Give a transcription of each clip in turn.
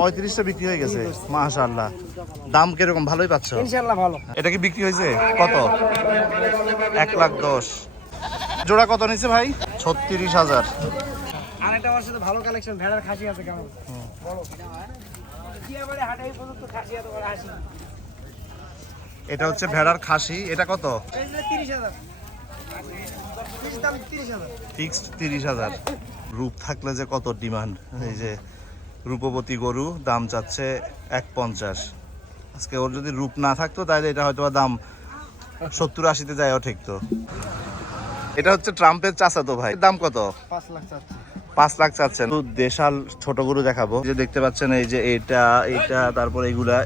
35টা বিক্রি হয়ে গেছে মাশাআল্লাহ। দাম কিরকম? ভালোই পাচ্ছ? ইনশাআল্লাহ ভালো। এটা কি বিক্রি হয়েছে কত? 1,10,000। জোড়া কত নিছে ভাই? 36,000। আরেকটা আমার সাথে ভালো কালেকশন ভেড়ার খাসি আছে কেমন বলো। কি এবারে হাটে এই পর্যন্ত খাসি এত করে আসি। এটা হচ্ছে ভেড়ার খাসি, এটা কত? এই যে 30,000। ফিক্স দাম 30,000। ফিক্সড 30,000। রূপ থাকলে যে কত ডিমান্ড। এই যে রূপবতী গরু দাম চাচ্ছে 1,50,000। আজকে ওর যদি রূপ না থাকতো তাহলে এটা হয়তো দাম 70-80-তে যায়ও ঠিকতো। এটা হচ্ছে ট্রাম্পের চাচাতো ভাই। দাম কত? 5 লাখ চাচ্ছি। 5 লাখ চাচ্ছেন। দেশাল ছোট গরু দেখাবো। যে দেখতে পাচ্ছেন এই যে এটা তারপর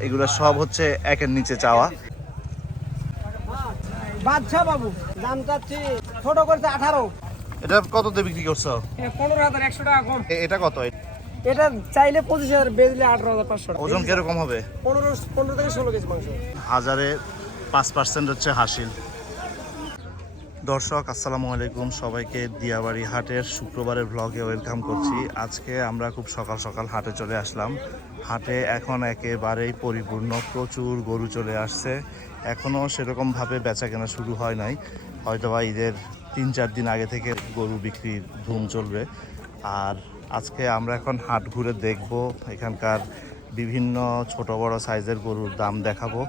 এগুলা সব হচ্ছে একের নিচে চাওয়া। বাদশা বাবু দাম চাচ্ছি ছোট করতে 18। এটা কততে বিক্রি করছো? 15,100 টাকা কম। এটা কত? এটা চাইলে 25,000, বেচলে 18,500 টাকা। ওজন কিরকম হবে? 15 থেকে 16 কেজি মাংস। হাজারে 5% হচ্ছে হাসিল। দর্শক আসসালামু আলাইকুম, সবাইকে দিয়াবাড়ি হাটের শুক্রবারের ভ্লগে ওয়েলকাম করছি। আজকে আমরা খুব সকাল সকাল হাটে চলে আসলাম। হাটে এখন একেবারেই পরিপূর্ণ, প্রচুর গরু চলে আসছে। এখনও সেরকমভাবে বেচা কেনা শুরু হয় নাই, হয়তোবা ঈদের 3-4 দিন আগে থেকে গরু বিক্রির ধুম চলবে। আর আজকে আমরা এখন হাট ঘুরে দেখব, এখানকার বিভিন্ন ছোট বড় সাইজের গরুর দাম দেখাবো।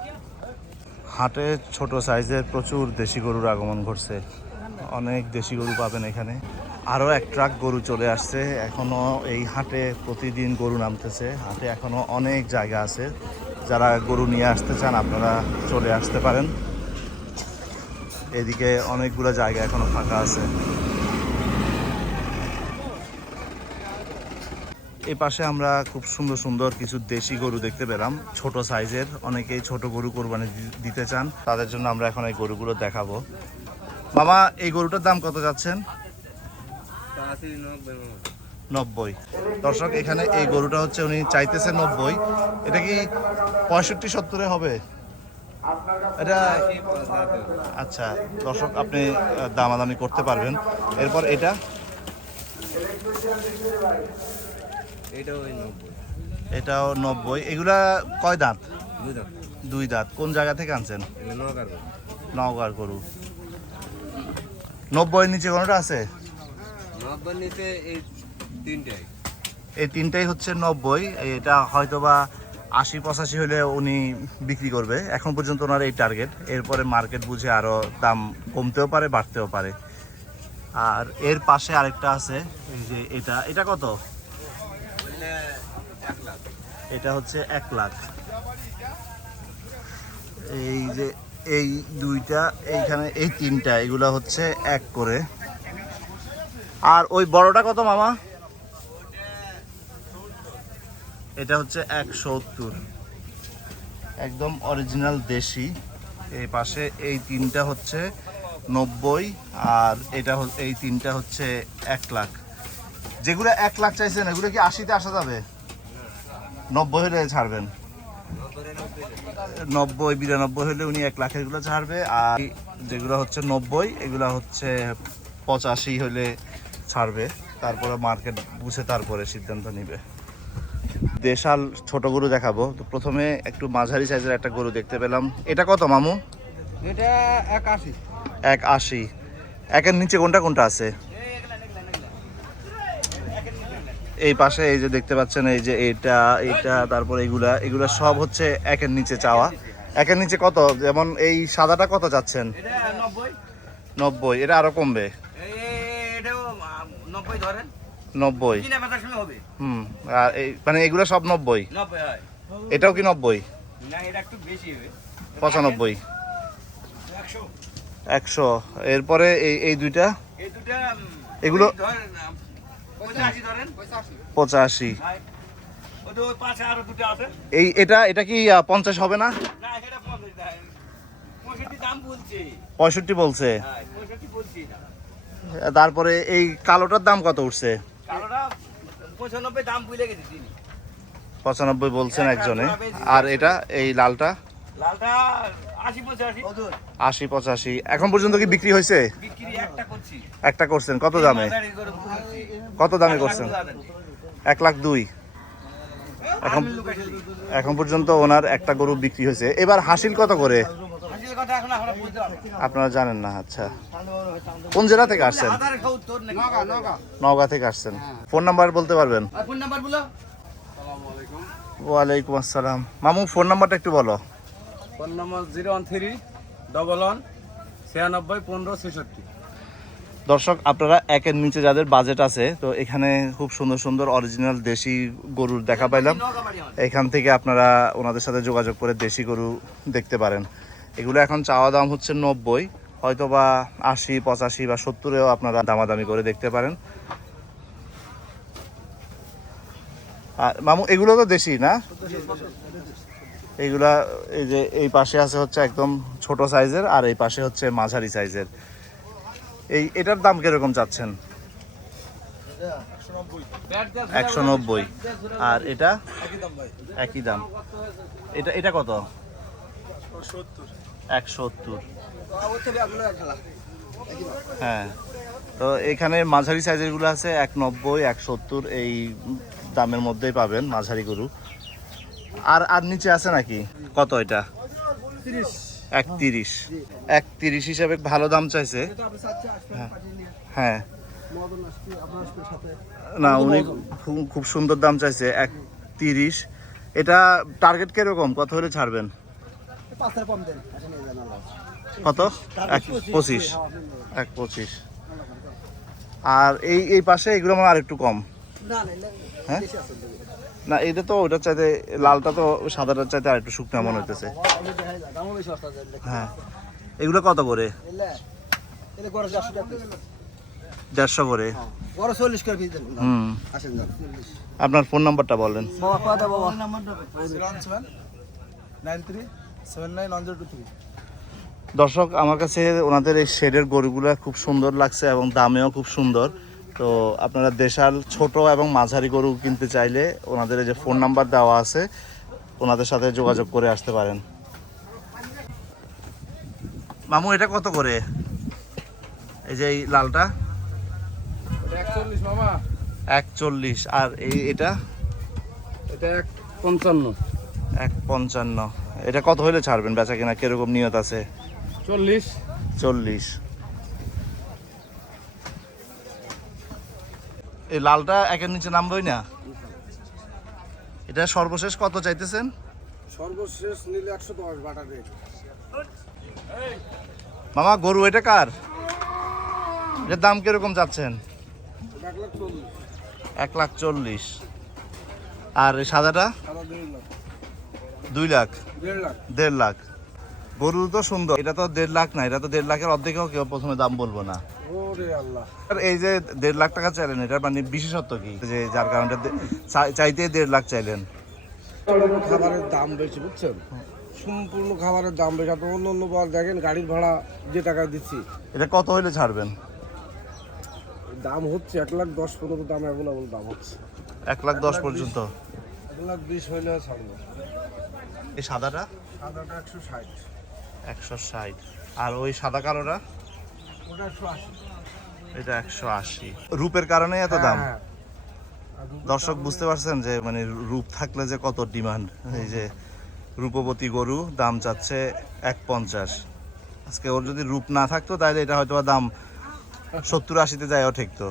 হাটে ছোট সাইজের প্রচুর দেশি গরুর আগমন ঘটছে, অনেক দেশি গরু পাবেন এখানে। আরও এক ট্রাক গরু চলে আসছে। এখনও এই হাটে প্রতিদিন গরু নামতেছে। হাটে এখনও অনেক জায়গা আছে, যারা গরু নিয়ে আসতে চান আপনারা চলে আসতে পারেন। এদিকে অনেকগুলো জায়গা এখনও ফাঁকা আছে। এই পাশে আমরা খুব সুন্দর সুন্দর কিছু দেশি গরু দেখতে পেলাম, ছোট সাইজের। অনেকেই ছোট গরু কোরবানি দিতে চান, তাদের জন্য আমরা এখন এই গরুগুলো দেখাবো। মামা, এই গরুটার দাম কত যাচ্ছেন? 90। দর্শক, এখানে এই গরুটা হচ্ছে উনি চাইতেছে 90। এটা কি 65-70 হবে? এটা আচ্ছা দর্শক, আপনি দামাদামি করতে পারবেন। এরপর এটাও 90। এগুলা কয় দাঁত? 2 দাঁত। কোন জায়গা থেকে আনছেন? নওগাঁর গরু। 90-এর নিচে কোনটা আছে? এই তিনটাই হচ্ছে 90। এটা হয়তোবা 80-85 হলে উনি বিক্রি করবে। এখন পর্যন্ত ওনার এই টার্গেট। এরপরে মার্কেট বুঝে আরো দাম কমতেও পারে, বাড়তেও পারে। আর এর পাশে আরেকটা আছে, এই যে এটা কত? এটা হচ্ছে 1 লাখ। এই যে এই দুইটা, এইখানে এই তিনটা, এগুলা হচ্ছে 1 করে। আর ওই বড়টা কত মামা? এটা হচ্ছে 170, একদম অরিজিনাল দেশি। এই পাশে এই তিনটা হচ্ছে 90, আর এই তিনটা হচ্ছে 1 লাখ। যেগুলো 1 লাখ চাইছেন এগুলো কি 80-তে আসা যাবে? 90 হলে ছাড়বেন? 90-92 হলে উনি 1 লাখের গুলো ছাড়বে। আর যেগুলো হচ্ছে 90, এগুলো হচ্ছে 85 হলে ছাড়বে। তারপরে মার্কেট বুঝে তারপরে সিদ্ধান্ত নিবে। দেশাল ছোট গরু দেখাবো। তো প্রথমে একটু মাঝারি সাইজের একটা গরু দেখতে পেলাম। এটা কত মামু? এটা 180। 180। একের নিচে কোনটা আছে? এই পাশে এই যে দেখতে পাচ্ছেন, এই যে এটা তারপর এগুলা সব হচ্ছে একের নিচে চাওয়া। একের নিচে কত? যেমন এই সাদাটা কত যাচ্ছেন? 90। এটা আরো কমবে? 90। আর মানে এগুলো সব 90? এটাও কি 90? 95। 100। এরপরে এই দুইটা, এগুলো 85। এটা কি 50 হবে না? 65 বলছে। তারপরে এই কালোটার দাম কত উঠছে? 95 বলছেন একজনে। আর এটা এই লালটা? 80-85। এখন পর্যন্ত কি বিক্রি হয়েছে? একটা করছেন। কত দামে করছেন? 1,02,000। এখন এখন পর্যন্ত ওনার একটা গরু বিক্রি হয়েছে। এবার হাসিল কত করে আপনারা জানেন না? আচ্ছা, কোন জেলা থেকে আসছেন? নওগাঁ থেকে আসছেন। ফোন নাম্বার বলতে পারবেন? ওয়ালাইকুম আসসালাম। মামু ফোন নাম্বারটা একটু বলো। ফোন নম্বর 01311961566। দর্শক, আপনারা একের নিচে যাদের বাজেট আছে, তো এখানে খুব সুন্দর সুন্দর অরিজিনাল দেশি গরুর দেখা পাইলাম। এখান থেকে আপনারা ওনাদের সাথে যোগাযোগ করে দেশি গরু দেখতে পারেন। এগুলো এখন চাওয়া দাম হচ্ছে 90, হয়তো বা 80, 85 বা 70-এও আপনারা দামাদামি করে দেখতে পারেন। আর মামু এগুলো তো দেশি না? এইগুলা এই যে এই পাশে আছে হচ্ছে একদম ছোট সাইজের, আর এই পাশে হচ্ছে মাঝারি সাইজের। এটার দাম কিরকম চাচ্ছেন? 190। আর এটা একই দাম। এটা কত? 170। হ্যাঁ, তো এখানে মাঝারি সাইজের গুলো আছে 190, 170 এই দামের মধ্যেই পাবেন মাঝারি গরু। আর নিচে আছে নাকি? কত এটা? 130। 130 হিসাবে ভালো দাম চাইছে। হ্যাঁ, না উনি খুব সুন্দর দাম চাইছে 130। এটা টার্গেট কিরকম? কত হলে ছাড়বেন? কত? 125। 125। আর এই পাশে এগুলো মানে আর একটু কম। হ্যাঁ, না এটা তো ওটার চাইতে, লালটা তো সাদাটার চাইতে আর একটু শুকনা মনে হইতেছে। হ্যাঁ, এগুলো কত করে? 150 করে। আপনার ফোন নাম্বারটা বলেন। দর্শক, আমার কাছে ওনাদের এই শেডের গরুগুলো খুব সুন্দর লাগছে এবং দামেও খুব সুন্দর। তো আপনারা দেশাল ছোট এবং মাঝারি গরু কিনতে চাইলে ওনাদের এই যে ফোন নাম্বার দেওয়া আছে, ওনাদের সাথে যোগাযোগ করে আসতে পারেন। মামু এটা কত করে? এই যে এই লালটা 41 মামা। 140। আর এটা? এটা 155। 155। এটা কত হইলে ছাড়বেন? বেচা কিনা কিরকম নিয়ত আছে? 40। এই লালটা একের নিচে নামবেই না? এটা সর্বশেষ কত চাইতেছেন? সর্বশেষ নিলে 110 বাটা রেট। মামা গরু এটা কার? এটার দাম কিরকম যাচ্ছেন? 140। আর এই সাদাটা? 2 লাখ। 1.5 লাখ। গরু তো সুন্দর। এটা তো 1.5 লাখ না, এটা তো 1.5 লাখের অর্ধেকও কেউ প্রথমে দাম বলবো না। আর এই যে 1.5 লাখ টাকা চাইলেন, এটার মানে বিশেষত্ব কি যে যার কারণে চাইতে 1.5 লাখ চাইলেন? খাবারের দাম বেশি, বুঝছেন? সম্পূর্ণ খাবারের দাম বেশি। আপনি অন্য বার দেখেন, গাড়ির ভাড়া যে টাকা দিচ্ছি, এটা কত হইলে ছাড়বেন? দাম হচ্ছে 1,10,15 দাম, অ্যাভেলেবল দাম হচ্ছে 1,10,00,000 পর্যন্ত। 1,20,000 হইলে ছাড়বো। এই সাদাটা? সাদাটা 160। 160। আর ওই সাদা কালোটা? ওটা 180। এটা 180। রূপের কারণে এত দাম। দর্শক বুঝতে পারছেন যে মানে রূপ থাকলে যে কত ডিমান্ড। এই যে রূপবতী গরু দাম চাচ্ছে 150। আজকে ওর যদি রূপ না থাকতো তাহলে এটা হয়তো দাম 70-80-তে যায়ও ঠেকতো।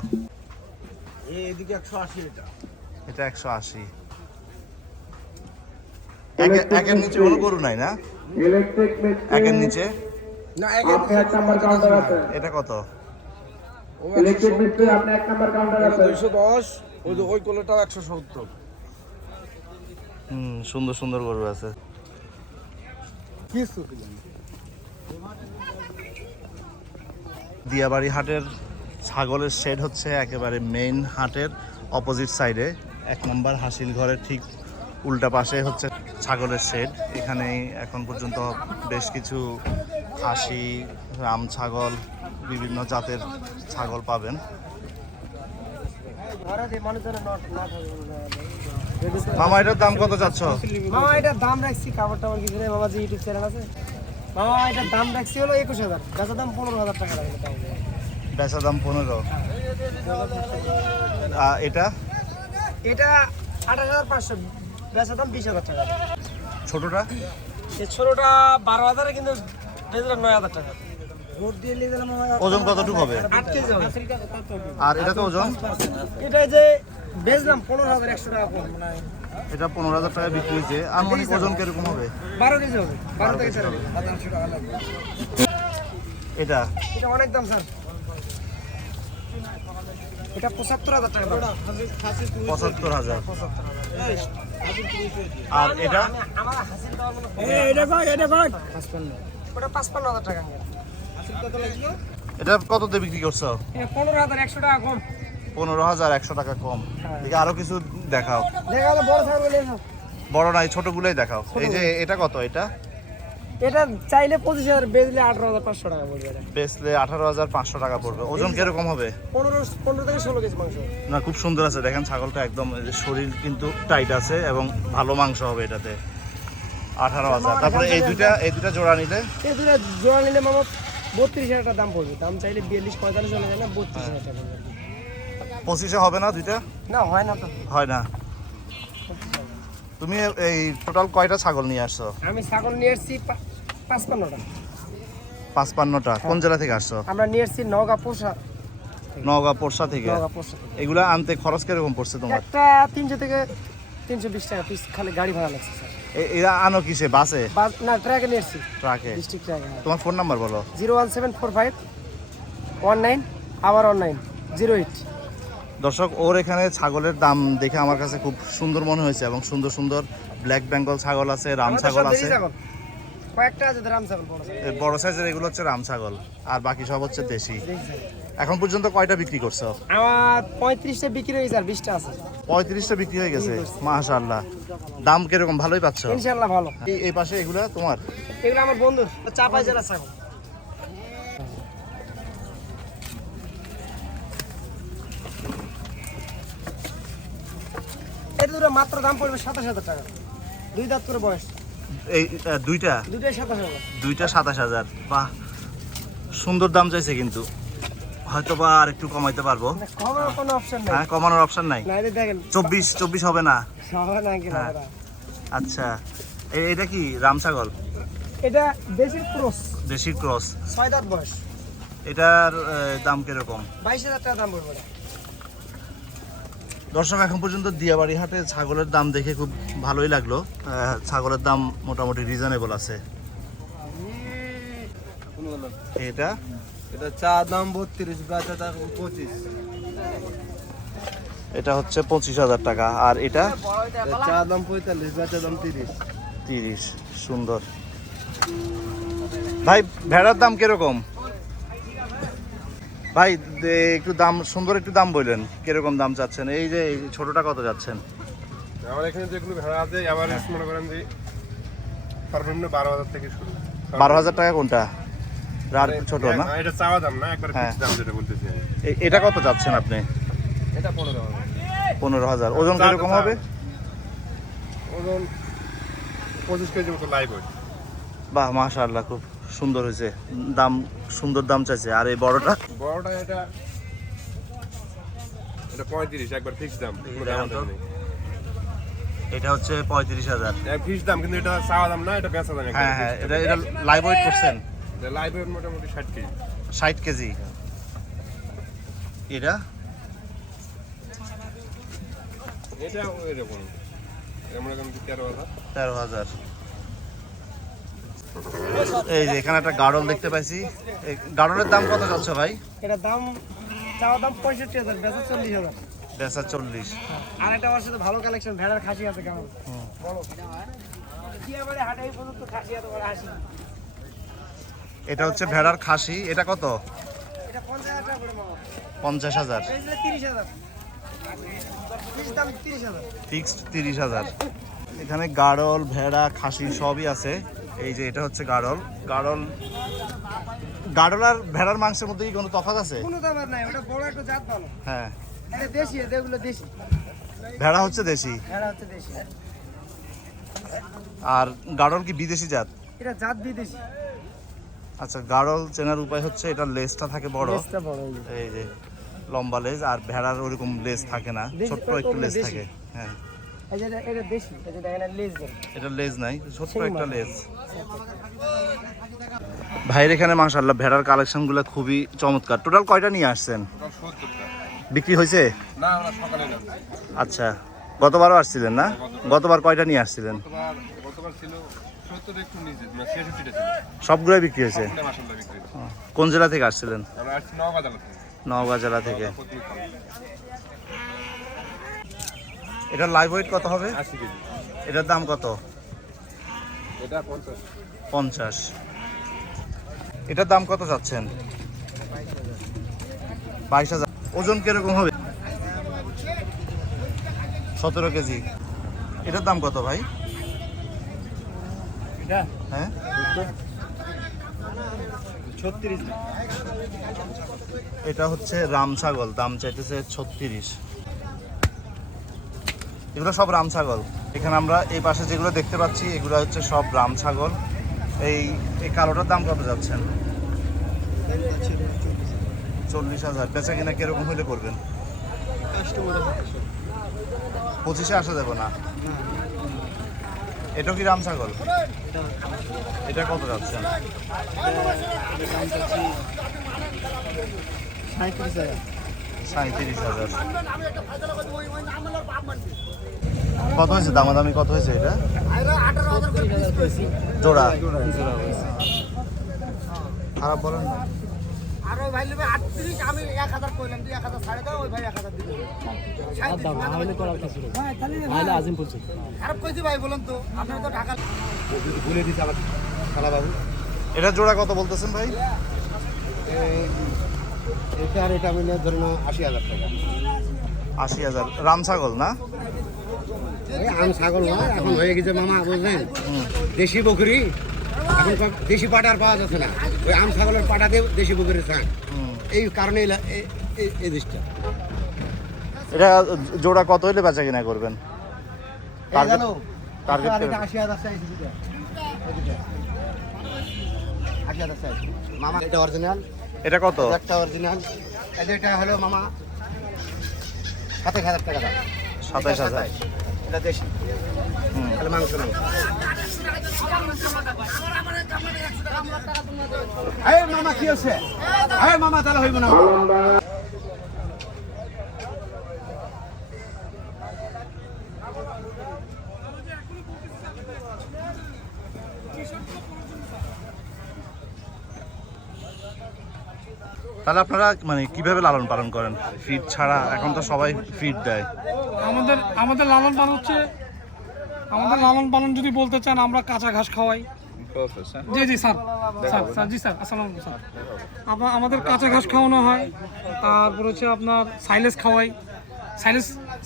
এদিকে 180। এটা 180। একের নিচে কোনো গরু নাই না? একের নিচে না, এক নাম্বার কাউন্টার আছে। এটা কত? ইলেকট্রিক মিস্ত্রি আপনি এক নাম্বার কাউন্টার আছে 210। ওই কোলেটাও 170। সুন্দর সুন্দর গরু আছে। দিয়াবাড়ি হাটের ছাগলের শেড হচ্ছে একেবারে মেইন হাটের অপোজিট সাইডে। 1 নম্বর হাসিল ঘরের ঠিক উল্টা পাশে হচ্ছে ছাগলের শেড। এখানে এখন পর্যন্ত বেশ কিছু খাসি, রাম ছাগল, বিভিন্ন জাতের ছাগল পাবেন। মামা এটার দাম কত চাচ্ছ? মামা এটার দাম রাখছি, খাবার টাবার কিছু নেই। বাবা যে ইউটিউব চ্যানেল আছে, মামা এটার দাম রাখছি হলো 21,000। বেচা দাম 15,000 টাকা লাগবে। বেচা দাম 15। এটা? এটা 28,500 বেচা দাম 20,000 টাকা। ছোটটা এই ছোটটা 12,000 কিন্তু বেচলাম 9,000 টাকা। ভোট দিয়ে নিয়ে গেলাম ওজন কতটুকু হবে? 8 কেজি হবে। আর এটা তো ওজন? এটা যে বেচলাম 15,100 টাকা কম। এটা 15,000 টাকা বিক্রি হয়েছে। আনুমানিক ওজন কিরকম হবে? 12 কেজি হবে, 12 থেকে 13 কেজি। এটা এটা অনেক দাম স্যার। এটা 75,000 টাকা দাম। 75,000। আর এটা আমার হাসিল দেওয়ার মতো এটা কয় 55 ওটা 55,000 টাকা নিয়ে হাসিল কত লাগলো এটা কততে বিক্রি করছো? এটা 15,100 টাকা কম 15,100 টাকা কম। দেখি আরো কিছু দেখাও। দেখা গেল বড় ছাগল বলে এসো বড় নাই ছোটগুলোই দেখাও। এই যে এটা কত? এটা চাইলে 25,000 বেচলে 18,500 টাকা পড়বে এটা বেচলে 18,500 টাকা পড়বে। ওজন কিরকম হবে? 15 থেকে 16 কেজি মাংস না, খুব সুন্দর আছে। দেখেন ছাগলটা একদম শরীর কিন্তু টাইট আছে এবং ভালো মাংস হবে এটাতে। 18,000। তারপরে এই দুইটা জোড়া নিলে? এই দুটো জোড়া নিলে মামা 32,000 টাকা দাম পড়বে। দাম চাইলে 42-45 চলে যায় না, 32,000 টাকা পড়বে। 25-এ হবে না দুইটা? না হয় না তো। হয় না। তুমি এই টোটাল কয়টা ছাগল নিয়ে আসছো? আমি ছাগল নিয়ে এসেছি 55টা। 55টা। কোন জেলা থেকে আসছো? আমরা নিয়ে এসেছি নওগাঁ পোষা নওগাঁ পোরশা থেকে। নওগাঁ পোষা থেকে। এগুলা আনতে খরচ কিরকম পড়ছে তোমার? একটা 300 থেকে 320 টাকা পিস খালি গাড়ি ভাড়া লাগছে স্যার। এরা আনো কিসে? বাসে? না ট্রাকে নিয়ে এসেছি, ট্রাকে? ডিস্ট্রিক্ট ট্রাকে। তোমার ফোন নাম্বার বলো। 01745 আবার 08। দর্শক, ওর এখানে ছাগলের দাম দেখে আমার কাছে খুব সুন্দর মনে হয়েছে এবং সুন্দর সুন্দর ব্ল্যাক বেঙ্গল ছাগল আছে, রাম ছাগল আছে, কয়েকটা আছে রাম ছাগল বড় ছাগল। বড় সাইজের এগুলো হচ্ছে রাম ছাগল, আর বাকি সব হচ্ছে দেশি। দেশি ছাগল। এখন পর্যন্ত কয়টা বিক্রি করছো? আমার 35টা বিক্রি হয়েছে আর 20টা আছে। 35টা বিক্রি হয়ে গেছে। মাশাআল্লাহ। দাম কিরকম? ভালোই পাচ্ছ? ইনশাআল্লাহ ভালো। এই পাশে এগুলা তোমার? এগুলো আমার বন্ধুর, চাপাই জেলা ছাগল। এই দুটো মাত্র দাম পড়বে 27,000 টাকা। 2 দাঁত করে বয়স। এই দুইটা? দুটোই 27,000। দুইটা 27,000। বাহ, সুন্দর দাম চাইছে কিন্তু। হয়তো বা আর একটু কমাইতে পারবো। কমানোর কোনো অপশন নেই। হ্যাঁ, কমানোর অপশন নাই। না এটা দেখেন 24 হবে না? সবাই না কি না। আচ্ছা, এটা কি রাম ছাগল? এটা দেশি ক্রস। দেশি ক্রস। 6 দাঁত বয়স। এটার দাম কিরকম? 22,000 টাকা দাম পড়বে। দর্শক, এখন পর্যন্ত দিয়াবাড়ি হাটে ছাগলের দাম দেখে খুব ভালোই লাগলো। ছাগলের দাম মোটামুটি রিজনেবল আছে। এটা এটা চা দাম 32, বেচা দাম 25। এটা হচ্ছে 25,000 টাকা। আর এটা চা দাম 45, বেচা দাম 30। 30। সুন্দর। ভাই, ভেড়ার দাম কিরকম? ভাই একটু দাম, সুন্দর একটু দাম বললেন, কিরকম দাম চাচ্ছেন? এই যে এই ছোটটা কত যাচ্ছেন? আমার এখানে যেগুলো ভেড়া আছে এভারেজ মনে করেন যে সর্বনিম্ন 12,000 থেকে শুরু। 12,000 টাকা কোনটা? আর ছোট না? এটা চাওয়া দাম না, একবার হ্যাঁ। ফিক্স দাম যেটা বলতেছি আমি। এটা কত যাচ্ছেন আপনি? এটা 15,000। 15,000। ওজন কিরকম হবে? ওজন 25 কেজি মতো লাইভ হয়। বাহ, মাশাআল্লাহ, খুব সুন্দর হয়েছে। দাম, সুন্দর দাম চাইছে। আর এই বড়টা? বড়টা এটা 35, একবার ফিক্স দাম, কোনো দাম নেই। এটা হচ্ছে 35,000। ফিক্স দাম, কিন্তু এটা চাওয়া দাম না, এটা বেচা দাম। হ্যাঁ, এটা লাইভ ওয়েট করছেন? লাইভ ওয়েট মোটামুটি 60 কেজি। 60 কেজি। এটা এরকম আমরা এখন 13,000। 13,000। এই যে এখানে একটা গাড়ল দেখতে পাইছি। এই গাড়লের দাম কত যাচ্ছে ভাই? এটা দাম চাওয়া দাম 65,000, বেচা 40,000। বেচা 40। আর একটা আমার সাথে ভালো কালেকশন ভেড়ার খাসি আছে কেমন বলো কি আমারে হাটে এই পর্যন্ত খাসি এত বড় আসি। এটা হচ্ছে ভেড়ার খাসি। এটা কত? এটা 50,000 টাকা করে মামা। 50,000। এই যে 30,000। পিস দাম 30,000। ফিক্সড 30,000। এখানে গাড়ল, ভেড়া, খাসি সবই আছে। এই যে এটা হচ্ছে গাড়ল। গাড়ল আর ভেড়ার মাংসের মধ্যে কি কোনো তফাৎ আছে? কোনো দাম নাই, ওটা বড় একটা জাত ভালো। হ্যাঁ, এটা দেশি, এগুলো দেশি। ভেড়া হচ্ছে দেশি ভেড়া হচ্ছে দেশি। আর গাড়ল কি বিদেশি জাত? এটা জাত বিদেশি। আচ্ছা, গাড়ল চেনার উপায় হচ্ছে এটা লেজটা থাকে বড়, লেজটা বড় এই যে। এই যে লম্বা লেজ। আর ভেড়ার ওরকম লেজ থাকে না, দেশি ছোট্ট তো একটু কম লেজ দেশি। থাকে। হ্যাঁ, এই যে এটা দেশি, এই যে দেখেন লেজ দেন। এটা লেজ নাই, ছোট্ট একটা লেজ। ভাইয়ের এখানে মাশাআল্লাহ ভেড়ার কালেকশনগুলো খুবই চমৎকার। টোটাল কয়টা নিয়ে আসছেন? টোটাল 70টা। বিক্রি হয়েছে? না আমরা সকালে নামছি। আচ্ছা, গতবারও আসছিলেন না? গতবার কয়টা নিয়ে আসছিলেন? গতবার ছিল 70 একটু নিচে, মানে 66টা ছিল। সবগুলোই বিক্রি হয়েছে? সবগুলো মাশাআল্লাহ বিক্রি হয়েছে। কোন জেলা থেকে আসছিলেন? আমরা আসছি নওগাঁ জেলা থেকে। নওগাঁ জেলা থেকে। প্রতিদিন এটার লাইভ ওয়েট কত হবে? 80 কেজি। এটার দাম কত? এটা 50। 50। এটার দাম কত চাচ্ছেন? 22,000। ওজন কিরকম হবে? 17 কেজি। এটার দাম কত ভাই? এটা হ্যাঁ 36। এটা হচ্ছে রাম ছাগল, দাম চাইতেছে 36। এগুলো সব রাম ছাগল। এখানে আমরা এই পাশে যেগুলো দেখতে পাচ্ছি এগুলো হচ্ছে সব রাম ছাগল। এই কালোটার দাম কত যাচ্ছেন? 40,000। বেচা কিনা কিরকম হলে করবেন? 25-এ আসা যাবে না? এটা কি রাম ছাগল? এটা কত যাচ্ছেন? 37,000। কত হয়েছে দামাদামি? কত হয়েছে এটা জোড়া? খারাপ বলেন না। আর ওই ভাই নেবে 38, আমি 1000 কইলাম, 1000 ছাড়ে দাও, ওই ভাই 1000 দিবে। খারাপ কইছি ভাই, বলেন তো আপনারা তো ঢাকা ভুলে দিতে আবার খালা বাবু। এটা জোড়া কত বলতেছেন ভাই? এটা আর এটা মিলে ধরুন 80,000 টাকা। 80,000। রাম ছাগল না? ওই আম ছাগল নয়, এখন হয়ে গেছে মামা, বুঝলেন? দেশি বকরি এখন দেশি পাটা আর পাওয়া যাচ্ছে না। ওই আম ছাগলের পাটা দিয়ে দেশি বকরির চান, এই কারণে এই দেশটা। এটা জোড়া কত হইলে বেচা কিনা করবেন? টার্গেট 80,000 চাইছি। 80,000 চাইছি মামা। এটা অরিজিনাল, এটা কত? একটা অরিজিনাল। এটা হলো মামা 27,000 টাকা দাম। 27,000। এটা দেশি, তাহলে মাংস নেই। এই মামা কি আছে? এই মামা তাহলে হইব না। তাহলে আপনারা মানে কিভাবে লালন পালন করেন? ফিড ছাড়া এখন তো সবাই ফিড দেয়। আমাদের লালন পালন হচ্ছে, আমাদের লালন পালন যদি বলতে চান, আমরা কাঁচা ঘাস খাওয়াই। জি জি স্যার, স্যার জি স্যার, আসসালামু আলাইকুম স্যার। আমাদের কাঁচা ঘাস খাওয়ানো হয়, তারপর হচ্ছে আপনার সাইলেজ খাওয়াই।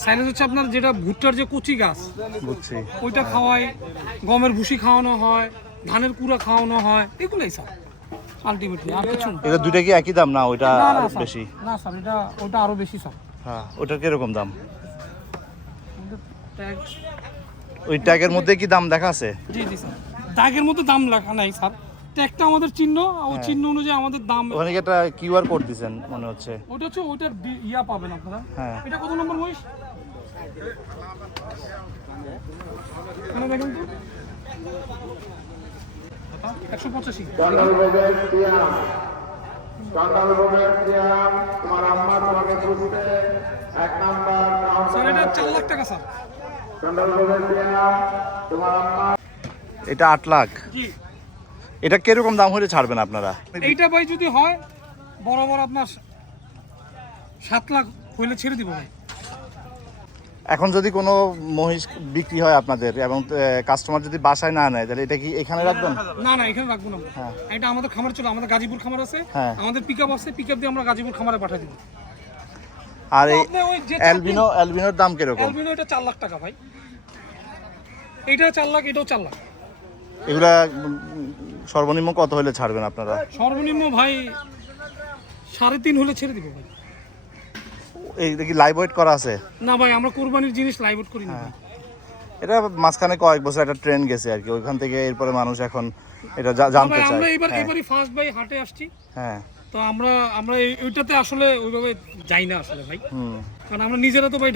সাইলেজ হচ্ছে আপনার যেটা ভুট্টার যে কচি গাছ, বুঝছি। ওইটা খাওয়াই। গমের ভুসি খাওয়ানো হয়, ধানের কুড়া খাওয়ানো হয়, এগুলোই স্যার আলটিমেটলি। আর কিছু না। এটা দুইটা কি একই দাম না ওইটা না না স্যার, বেশি? না স্যার, ওইটা আরো বেশি স্যার। হ্যাঁ, ওইটার কিরকম দাম? আমাদের ট্যাগ, ওই ট্যাগের মধ্যে কি দাম দেখা আছে? জি জি স্যার, ট্যাগের মধ্যে দাম লেখা নাই স্যার। ট্যাগটা আমাদের চিহ্ন, ওই চিহ্ন অনুযায়ী আমাদের দাম। ওখানে কি একটা কিউআর কোড দিছেন মনে হচ্ছে? ওটা হচ্ছে ওইটার ইয়া পাবেন আপনারা। হ্যাঁ। এটা কত নম্বর মহিষ? এখানে দেখেন তো 185। স্যার এটা 4 লাখ টাকা স্যার। এটা 8 লাখ। জি, এটা কিরকম দাম হলে ছাড়বেন আপনারা? এইটা ভাই যদি হয় বড় আপনার 7 লাখ হইলে ছেড়ে দিব ভাই। এখন যদি কোনো মহিষ বিক্রি হয় আপনাদের এবং কাস্টমার যদি বাসায় না নেয় তাহলে এটা কি এখানে রাখবেন? না না, এখানে রাখবো না আমরা। হ্যাঁ। এটা আমাদের খামার চলে, আমাদের গাজীপুর খামার আছে, হ্যাঁ। আমাদের পিকআপ আছে, পিকআপ দিয়ে আমরা গাজীপুর খামারে পাঠিয়ে দিব। আর এই আপনি ওই যে অ্যালবিনোর দাম কিরকম? অ্যালবিনো এটা 4 লাখ টাকা ভাই। এটা 4 লাখ, এটাও 4 লাখ। এগুলা সর্বনিম্ন কত হলে ছাড়বেন আপনারা? সর্বনিম্ন ভাই 3.5 হলে ছেড়ে দিব ভাই। এইটা কি লাইভ ওয়েট করা আছে? না ভাই, আমরা কুরবানির জিনিস লাইভ আউট করি না ভাই। এটা মাঝখানে কয়েক বছর একটা ট্রেন্ড গেছে আর কি, ওইখান থেকে এরপরে মানুষ এখন এটা না জানতে ভাই, চায়। আমরা হ্যাঁ। এবারই ফার্স্ট ভাই হাটে আসছি। হ্যাঁ, তো আমরা ওইটাতে আসলে ওইভাবে যাই না আসলে ভাই, হুম। কারণ আমরা নিজেরা তো ভাই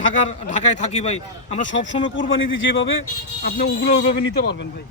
ঢাকায় থাকি ভাই, আমরা সব সময় কুরবানি দিই যেভাবে, আপনি ওগুলো ওইভাবে নিতে পারবেন ভাই।